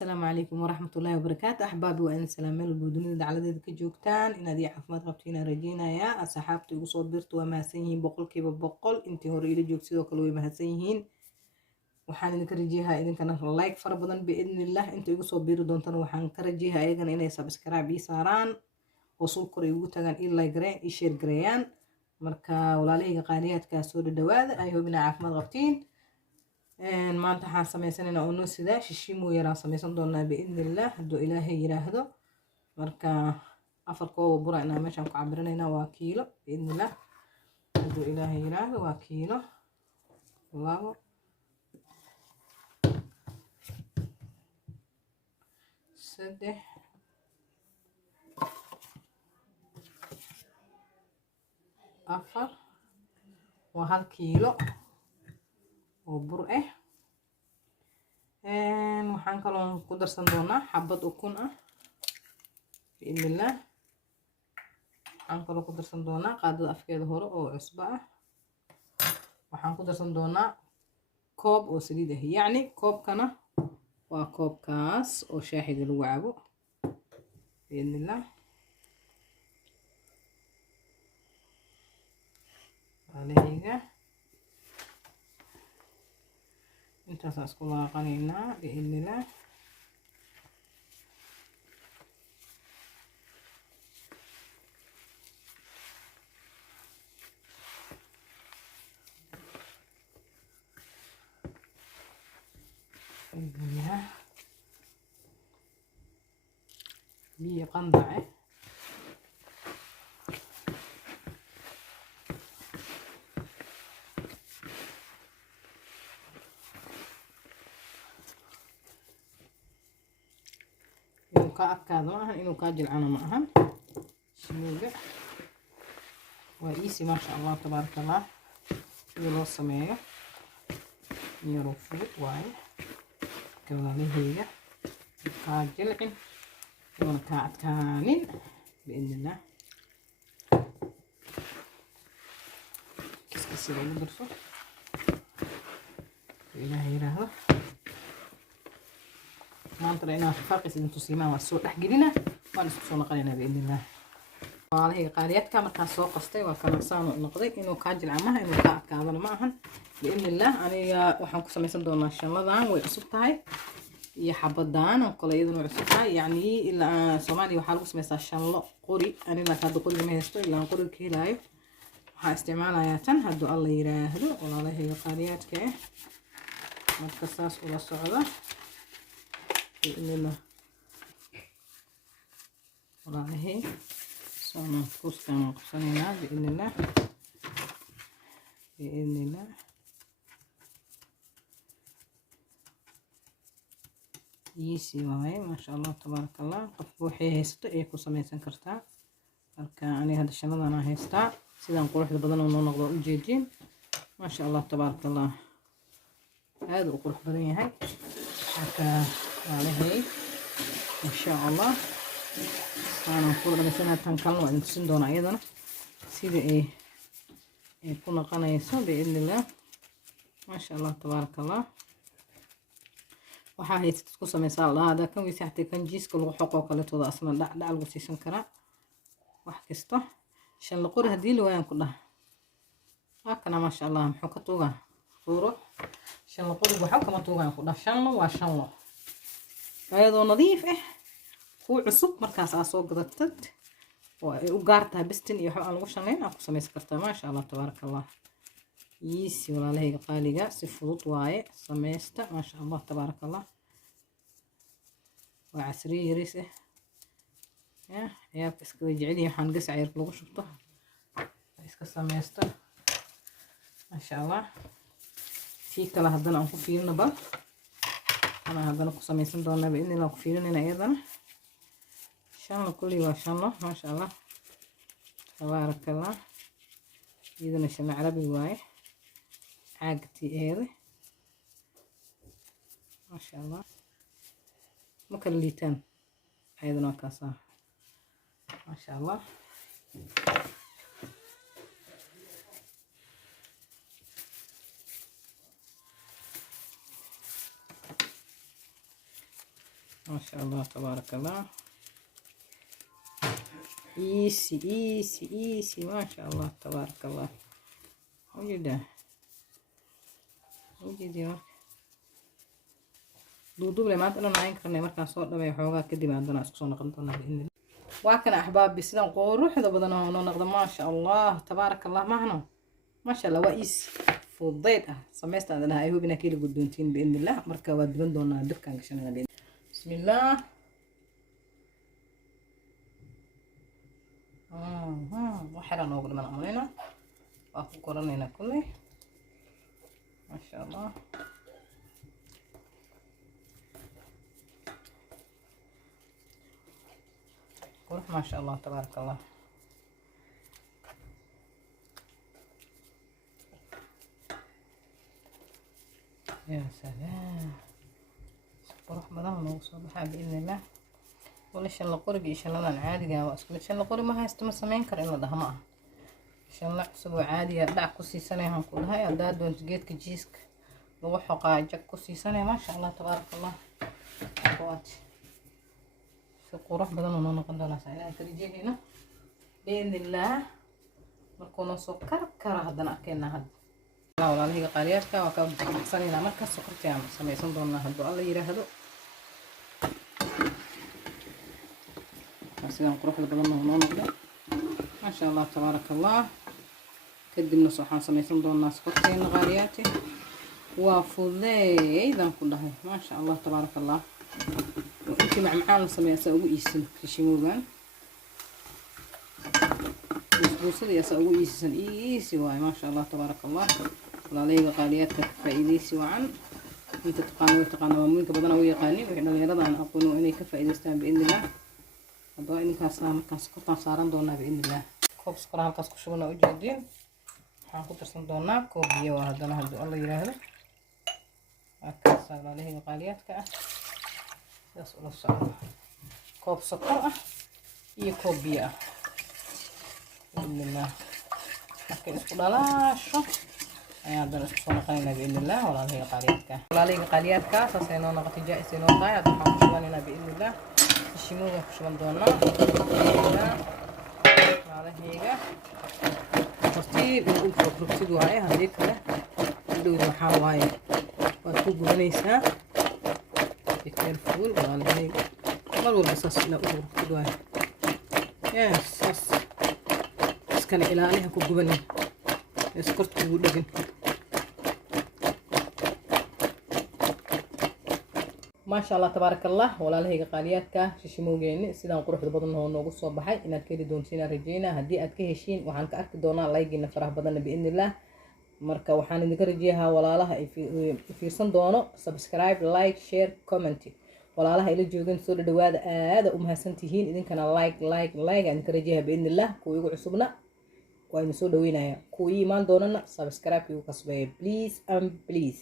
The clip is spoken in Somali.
السلام عليكم ورحمة الله وبركاته أحبابي وأنا سلام البودنيا دعالة كجوكتان إن دي عفمات قبتينا رجينا يا أصحابتي وصوت برت وما سيهين بقول كيف بقول أنتي هوري لي جوكسي وكلوي ما سيهين وحان نكرجيها إذا كان لايك فربضا بإذن الله أنتي وصوت بيرو دونتان وحان كرجيها أيضا إني سبسكرايب يساران وصول كوري وتاغان إلا جرين إيشير جريان مركا ولا قاليات كاسور الدواد أيهو بنا عفمات قبتين maanta waxaan sameysanaynaa oo noo sidaa shishiimo yaraan sameysan doonaa biidnillah hadduu ilaahay yiraahdo marka afar koob oo bura inaan meeshaan ku cabiranaynaa waa kiilo biidnillah hadduu ilaahay yiraahdo waa kiilo labo saddex afar waa hal kiilo oo bur waxaan kaloo ku darsan doonaa xabad ukun biidnillah waxaan kaloo ku darsan doonaa qaadada afkeeda hore oo cusbo waxaan ku darsan doonaa koob oo saliid yacni koobkana waa koobkaas oo shaaxiga lagu cabo biidnillah عليها انت اساسكم قنينا باذن الله باذن الله بي قنضعه كأكاد معهن إنه كاجل عنا معهن شنوجة وإيسي ما شاء الله تبارك الله يلو سمية يروفوت واي كذلك هي كاجل عن يوم كعد كانين بإذن الله كيس كسر اللي درسه إلهي رهلا maanta inaan farqis idin tusiimaan waa soo dhaxgelina waan isku soo naqanayna biidnillah walaalahay qaaliyaadka markaan soo qastay waa kala saan noqday inuu ka jilcamaha inuu ka adkaadana ma ahan biidnillah aniga waxaan ku samaysan doonaa shamadan way cusub tahay iyo xabadan kale iyaduna cusub tahay yani ilaa Soomaaliya waxa lagu sameeyaa shanlo qori aniga ka qori ma haysto ilaa qori ka helaayo waxaan isticmaalayaa tan hadduu alla yiraahdo walaalahay qaaliyaadka marka saas ula socda بإذن الله والله صنع كوسكان قصنينا بإذن الله بإذن الله يسي واي ما شاء الله تبارك الله قفوحي هيستو ايكو سميسان كرتا marka ani hada shanadana haysta sidaan quruxda badan oo noqdo u jeedin ma sha Allah tabaaraka Allah aad u qurux badan yahay marka عليه إن شاء الله أنا أقول لك سنة تنقل وأنت سندون أيضا سيدي إيه يكون قنايسة بإذن الله ما شاء الله تبارك الله وحاهي تتكوسة مثال الله هذا كان ويساعتي كان جيس كل حقوق اللي توضع أصلا لا الوسيسن كرا وحكسته عشان لقور هدي لي وين كلها هكذا ما شاء الله محوكتوها صورة عشان لقور بحوكة ما توغا كلها شنلو وشنلو ayadoo nadiif ku cusub markaas aad soo gadatad oo ay u gaartaa bistin iyo waxa aan lagu shaqeyn aad ku sameeysan kartaa ma sha Allah tabaaraka Allah yiisi walaalahay qaaliga si fudud waaye sameeysta ma sha Allah tabaaraka Allah waa casri yaris ya iska jeceliyo waxaan gascayr lagu shubto iska sameeysta ma sha Allah si kala hadana aan ku fiirno bal أنا هذا نقص ميسن دونا بإذن الله كفيلنا هنا أيضا شان الله كلي وشان الله ما شاء الله تبارك الله إذا نشمع عربي واي عاقتي هذا ما شاء الله مكليتان أيضا وكاسا ما شاء الله ما شاء الله تبارك الله. ايسي ايسي ايسي ما شاء الله تبارك الله. وجده وجدي دوب لي maanta dhan aan karnay markaan soo dhabay xoogaa kadib aadana isku soo noqon doonaa in waa kana ahbaabi sidan quruxda badan oo noo noqdo ma sha Allah tabaaraka Allah mahno ma sha Allah waa is fudeed ah sameystaan adana ay hubina kii guddoontiin biidnillah marka waa diban doonaa dibkan gashanada bismillah. waxaan noogu dhiman amalina waa ku koranayna kulli ma sha Allah. ما شاء الله تبارك الله. يا سلام قروح بدن نو صباحا باذن الله. ولا شن لقرب شلنا عادي waa isku mid shan laqori ma haysto ma sameyn karo in la dhahmo ah shan la cusub caadi ah dhac ku siisanayaan ku dhahay hadaa doonto geedka jiiska lagu xoqaa jag ku siisanay ma sha Allah tabaaraka Allah. akhwaati قروح بدن ونو نقدر نساعدها كريجينا بإذن الله مركون سكر كره هدنا أكلنا هاد لا ولا هي قريات كا وكان بحصلنا مركز سكر تام سميسون دوننا هدو الله يرهدو مثلا قروح بدن ونو نقدر ما شاء الله تبارك الله. كدمنا صحان سميسون دوننا سكر تام غالياتي وفضي إذا كلها ما شاء الله تبارك الله. وانت مع معانا سميه سووا يسن كشيموغان بوصل يا سووا يسن ايسي واي ما شاء الله تبارك الله. ولا لي قاليات كفايديسي وعن انت تقانوا منك بدنا ويقاني وحنا ليرضى ان اقولوا اني كفايديستان باذن الله. هذا اني كاس كرتان صارن دونا باذن الله. كوب سكر halkaas ku shubana u jeedin waxaan ku tirsan doonaa koob biyo hadana haduu Allah yiraahdo akaas leeyahay qaaliyadka ah بس ولا صعب كوب سكر iyo koob biyo ah bismillah marka isku dhalaasho ayaa hadana isku soo noqonaynaa bismillah walaalahayga qaaliyadka saasay noo noqotay jaa'is inoo tahay hadda waxaan ku shubanaynaa bismillah shimooga ku shuban doonaa walaalahayga tartiib inuu ku rugtid waaye hadii kale dhowr waxaa waaye waad ku gubanaysaa careful والله مرور بس لا أقول كده يس بس كان إلى عليها كوجبني سكرت ودقن ما شاء الله تبارك الله ولا لهي قالياتك شيشموجين سيدان قروح بدن هو نوغو soo baxay inaad keli doontiin rajayna hadii aad ka heshiin waxaan ka arki doonaa like-ina faraha badan bi'in illah. marka waxaan idinka rajeeyaa walaalaha ay fiirsan doono subscribe like share comment walaalaha ila joogan soo dhawaada aad u mahadsantihiin idinkana like aan ka rajeeyaa biidnillah kuwa igu cusubna waa in soo dhaweynaya kuwa iimaan doonana subscribe igu kasbay please and please.